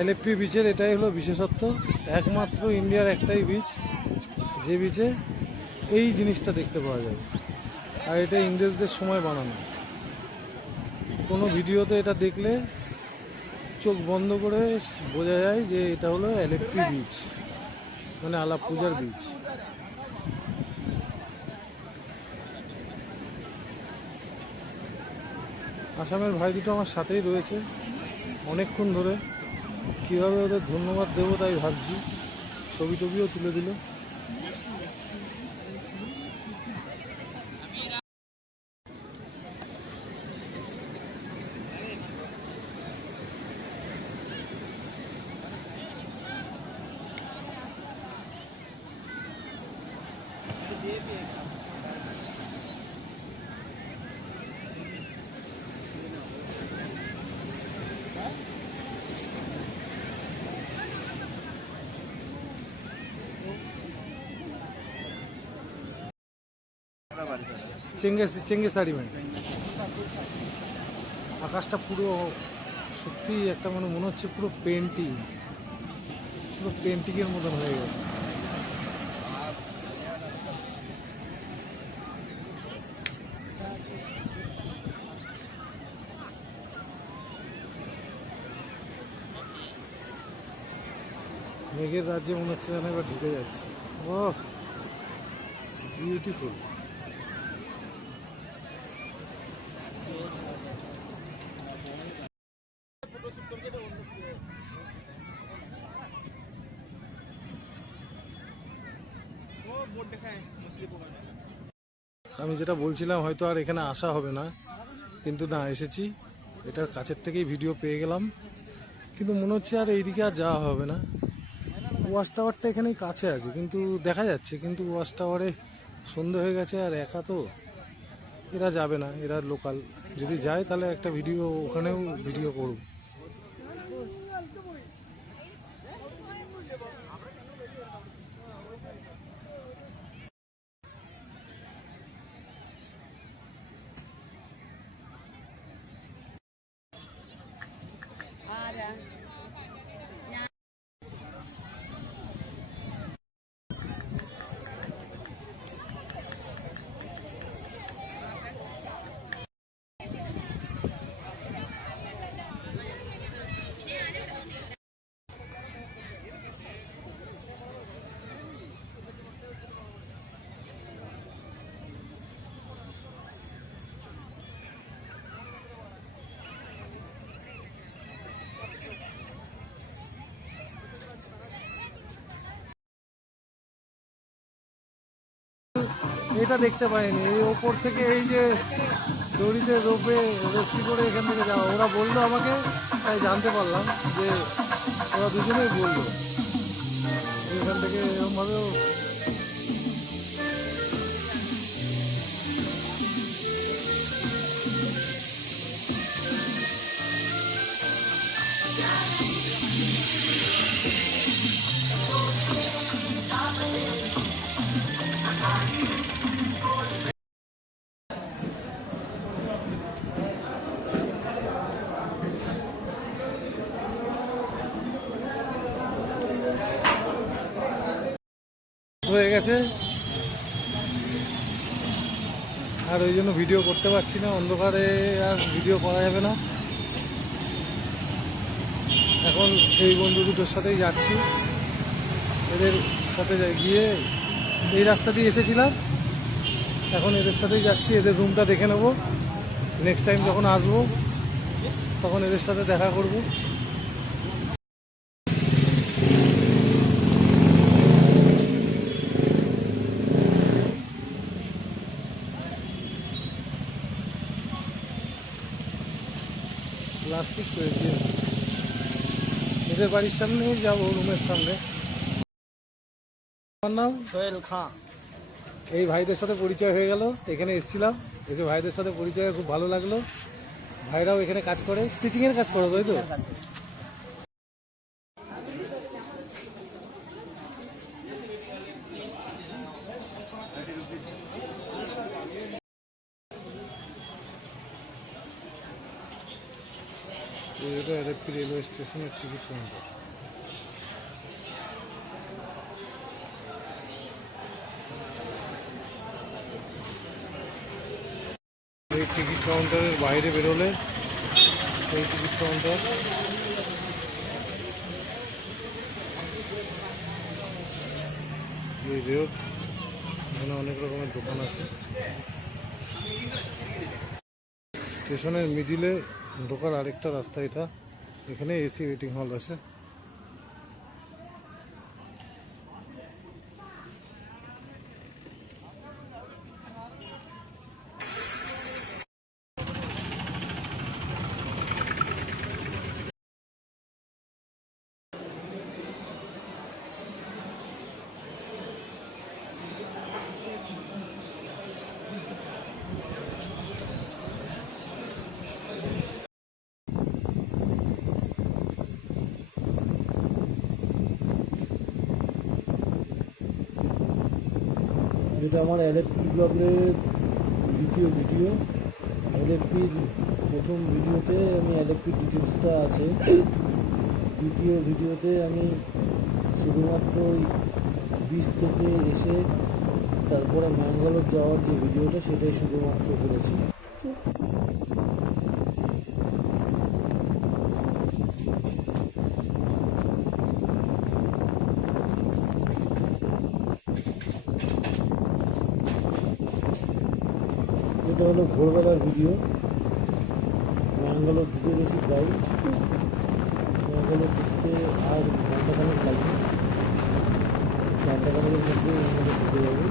এলএফপি বিচের এটাই হলো বিশেষত্ব, একমাত্র ইন্ডিয়ার একটাই বিচ যে বিচে এই জিনিসটা দেখতে পাওয়া যাবে। আর এটা ইংরেজদের সময় বানানো। কোনো ভিডিওতে এটা দেখলে চোখ বন্ধ করে বোঝা যায় যে এটা হলো এলএফপি বিচ, মানে আলাপ্পুজার বিচ। আসামের ভাই দুটো আমার সাথেই রয়েছে অনেকক্ষণ ধরে। কীভাবে ওদের ধন্যবাদ দেবো তাই ভাবছি। ছবি টবিও তুলে দিল। চেঙ্গে শাড়ি মানে আকাশটা পুরো সত্যি একটা মনে হচ্ছে পুরো পেন্টিংয়ের মতন হয়ে গেছে। মেঘের রাজ্যে মনে হচ্ছে যেন এবার ঢুকে যাচ্ছে। ওহ, বিউটিফুল। আমি যেটা বলছিলাম হয়তো আর এখানে আসা হবে না, কিন্তু না, এসেছি। এটা কাছের থেকেই ভিডিও পেয়ে গেলাম, কিন্তু মনে হচ্ছে আর এইদিকে আর যাওয়া হবে না। ওয়াচ টাওয়ারটা এখানেই কাছে আছে, কিন্তু দেখা যাচ্ছে, কিন্তু ওয়াচ টাওয়ারে সন্ধে হয়ে গেছে আর একা তো এরা যাবে না, এরা লোকাল। যদি যায় তাহলে একটা ভিডিও ওখানেও ভিডিও করব। এটা দেখতে পাইনি, এই ওপর থেকে এই যে দড়িতে রোপে রশ্মি করে এখান থেকে যাওয়া, ওরা বললো আমাকে, তাই জানতে পারলাম যে ওরা দুজনেই বললো এখান থেকে এরকমভাবেও। হয়ে গেছে আর ওই জন্য ভিডিও করতে পারছি না, অন্ধকারে আর ভিডিও করা যাবে না। এখন এই বন্ধু দুটোর সাথেই যাচ্ছি, এদের সাথে গিয়ে এই রাস্তা দিয়ে এসেছিলাম, এখন এদের সাথেই যাচ্ছি। এদের রুমটা দেখে নেব, নেক্সট টাইম যখন আসবো তখন এদের সাথে দেখা করব। ক্লাসিক রেজিডেন্সি, এদের বাড়ির সামনেই যাবো, রুমের সামনে। আমার নাম সোহেল খাঁ। এই ভাইদের সাথে পরিচয় হয়ে গেল, এখানে এসেছিলাম, এসে ভাইদের সাথে পরিচয় খুব ভালো লাগলো। ভাইরাও এখানে কাজ করে, স্টিচিংয়ের কাজ করো তাই তো? এটা এলএফপি রেলওয়ে স্টেশনের টিকিট কাউন্টার। এই টিকিট কাউন্টারের বাইরে বেরোলে এই টিকিট কাউন্টার, এই রোড, এখানে অনেক রকমের দোকান আছে। স্টেশনের মিডিলে ঢোকার আরেকটা রাস্তা এটা, এখানে এসি ওয়েটিং হল আছে। যেটা আমার এলএফপি ব্লগের দ্বিতীয় ভিডিও। এলএফপির প্রথম ভিডিওতে আমি এলএফপি ডিটেলসটা আছে, দ্বিতীয় ভিডিওতে আমি শুধুমাত্র ওই বিচ থেকে এসে তারপরে ম্যাঙ্গালোর যাওয়ার যে ভিডিওটা সেটাই শুধুমাত্র করেছি। এটা হলো ভোরবেলার ভিডিও। ম্যাঙ্গালোর ঢুকে গেছি প্রায়, ম্যাঙ্গালোর ঢুকতে আর ঘন্টাখানেক লাগবে, ঘন্টাখানেকের মধ্যে ম্যাঙ্গালোর ঢুকে যাবে।